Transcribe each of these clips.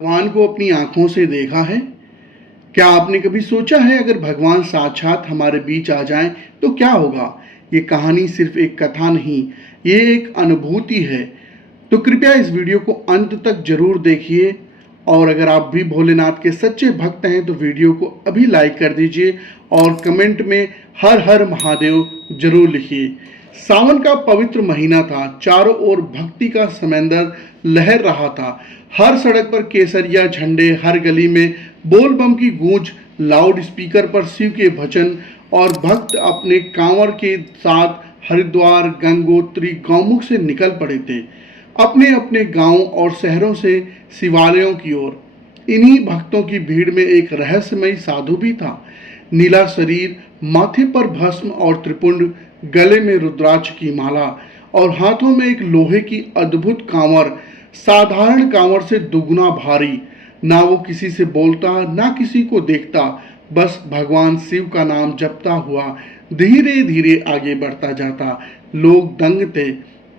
भगवान को अपनी आंखों से देखा है? क्या आपने कभी सोचा है अगर भगवान साक्षात हमारे बीच आ जाएं तो क्या होगा? ये कहानी सिर्फ एक कथा नहीं, ये एक अनुभूति है। तो कृपया इस वीडियो को अंत तक जरूर देखिए और अगर आप भी भोलेनाथ के सच्चे भक्त हैं तो वीडियो को अभी लाइक कर दीजिए और कमेंट में हर हर महादेव जरूर लिखिए। सावन का पवित्र महीना था, चारों ओर भक्ति का समंदर लहर रहा था। हर सड़क पर केसरिया झंडे, हर गली में बोल बम की गूंज, लाउड स्पीकर पर शिव के भजन और भक्त अपने कांवर के साथ हरिद्वार, गंगोत्री, गौमुख से निकल पड़े थे, अपने अपने गांव और शहरों से शिवालयों की ओर। इन्हीं भक्तों की भीड़ में एक रहस्यमयी साधु भी था। नीला शरीर, माथे पर भस्म और त्रिपुंड, गले में रुद्राक्ष की माला और हाथों में एक लोहे की अद्भुत कांवर, साधारण कांवर से दुगुना भारी। ना वो किसी से बोलता, ना किसी को देखता, बस भगवान शिव का नाम जपता हुआ धीरे धीरे आगे बढ़ता जाता। लोग दंग थे,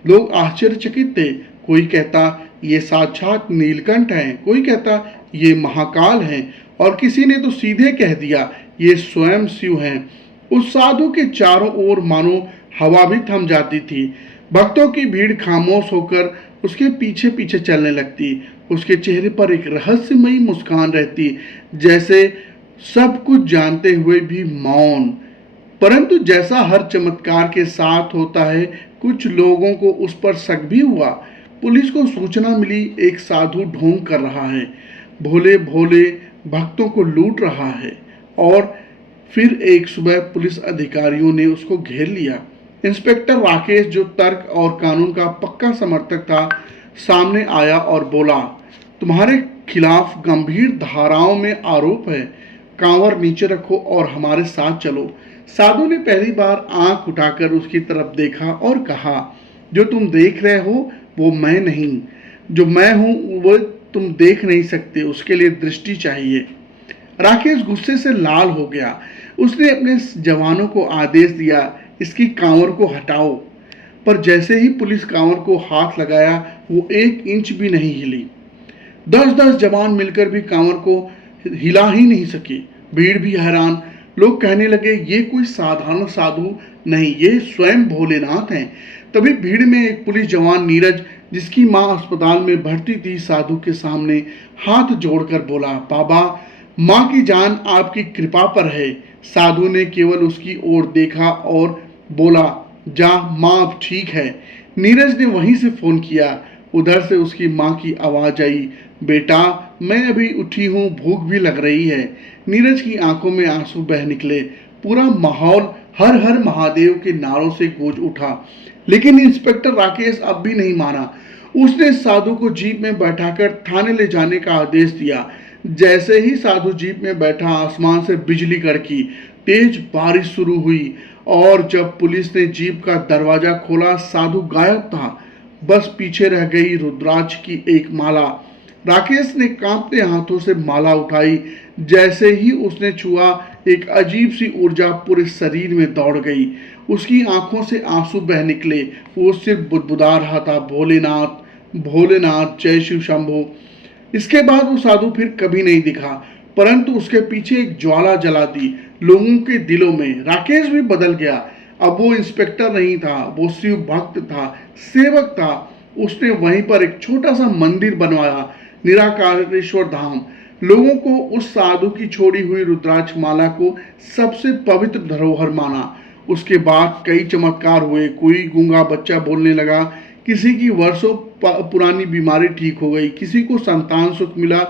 लोग आश्चर्यचकित थे। कोई कहता ये साक्षात नीलकंठ है, कोई कहता ये महाकाल है और किसी ने तो सीधे कह दिया ये स्वयं शिव हैं। उस साधु के चारों ओर मानो हवा भी थम जाती थी। भक्तों की भीड़ खामोश होकर उसके पीछे पीछे चलने लगती। उसके चेहरे पर एक रहस्यमयी मुस्कान रहती, जैसे सब कुछ जानते हुए भी मौन। परंतु जैसा हर चमत्कार के साथ होता है, कुछ लोगों को उस पर शक भी हुआ। पुलिस को सूचना मिली एक साधु ढोंग कर रहा है, भोले भोले भक्तों को लूट रहा है। और फिर एक सुबह पुलिस अधिकारियों ने उसको घेर लिया। इंस्पेक्टर राकेश, जो तर्क और कानून का पक्का समर्थक था, सामने आया और बोला, तुम्हारे खिलाफ गंभीर धाराओं में आरोप है, कांवर नीचे रखो और हमारे साथ चलो। साधु ने पहली बार आंख उठाकर उसकी तरफ देखा और कहा, जो तुम देख रहे हो वो मैं नहीं, जो मैं हूं वो तुम देख नहीं सकते, उसके लिए दृष्टि चाहिए। राकेश गुस्से से लाल हो गया। उसने अपने जवानों को आदेश दिया, इसकी कांवर को हटाओ। पर जैसे ही पुलिस कांवर को हाथ लगाया, वो 1 इंच भी नहीं हिली। 10-10 जवान मिलकर भी कांवर को हिला ही नहीं सके। भीड़ भी हैरान। लोग कहने लगे ये कोई साधारण साधु नहीं, ये स्वयं भोलेनाथ हैं। तभी भीड़ में एक पुलिस जवान नीरज, जिसकी मां अस्पताल में भर्ती थी, साधु के सामने हाथ जोड़कर बोला, बाबा, मां की जान आपकी कृपा पर है। साधु ने केवल उसकी ओर देखा और बोला, जा, मां अब ठीक है। नीरज ने वहीं से फोन किया। उधर से उसकी मां की आवाज आई, बेटा मैं अभी उठी हूँ, भूख भी लग रही है। नीरज की आंखों में आंसू बह निकले। पूरा माहौल हर हर महादेव के नारों से गूंज उठा। लेकिन इंस्पेक्टर राकेश अब भी नहीं माना। उसने साधु को जीप में बैठाकर थाने ले जाने का आदेश दिया। जैसे ही साधु जीप में बैठा, आसमान से बिजली कड़की, तेज बारिश शुरू हुई और जब पुलिस ने जीप का दरवाजा खोला, साधु गायब था। बस पीछे रह गई रुद्राक्ष की एक माला। राकेश ने कांपते हाथों से माला उठाई। जैसे ही उसने छुआ, एक अजीब सी ऊर्जा पूरे शरीर में दौड़ गई। उसकी आंखों से आंसू बह निकले। वो सिर्फ बुदबुदा रहा था, भोलेनाथ भोलेनाथ, जय शिव शंभो। इसके बाद वो साधु फिर कभी नहीं दिखा, परंतु उसके पीछे एक ज्वाला जला दी लोगों के दिलों में। राकेश भी बदल गया। अब वो इंस्पेक्टर नहीं था, वो शिव भक्त था, सेवक था। उसने वहीं पर एक छोटा सा मंदिर बनवाया, निराकारेश्वर धाम। लोगों को उस साधु की छोड़ी हुई रुद्राक्ष माला को सबसे पवित्र धरोहर माना। उसके बाद कई चमत्कार हुए। कोई गूंगा बच्चा बोलने लगा, किसी की वर्षों पुरानी बीमारी ठीक हो गई, किसी को संतान सुख मिला।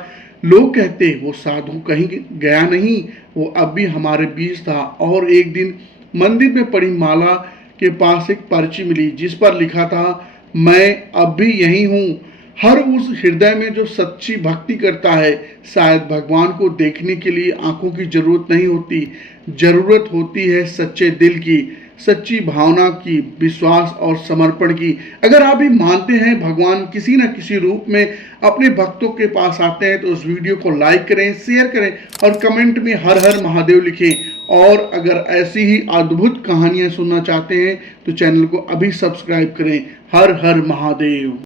लोग कहते वो साधु कहीं गया नहीं, वो अब भी हमारे बीच था। और एक दिन मंदिर में पड़ी माला के पास एक पर्ची मिली, जिस पर लिखा था, मैं अब भी यही हूँ। हर उस हृदय में जो सच्ची भक्ति करता है, शायद भगवान को देखने के लिए आंखों की जरूरत नहीं होती, जरूरत होती है सच्चे दिल की, सच्ची भावना की, विश्वास और समर्पण की। अगर आप भी मानते हैं भगवान किसी न किसी रूप में अपने भक्तों के पास आते हैं तो उस वीडियो को लाइक करें, शेयर करें और कमेंट में हर हर महादेव लिखें। और अगर ऐसी ही अद्भुत कहानियां सुनना चाहते हैं तो चैनल को अभी सब्सक्राइब करें। हर हर महादेव।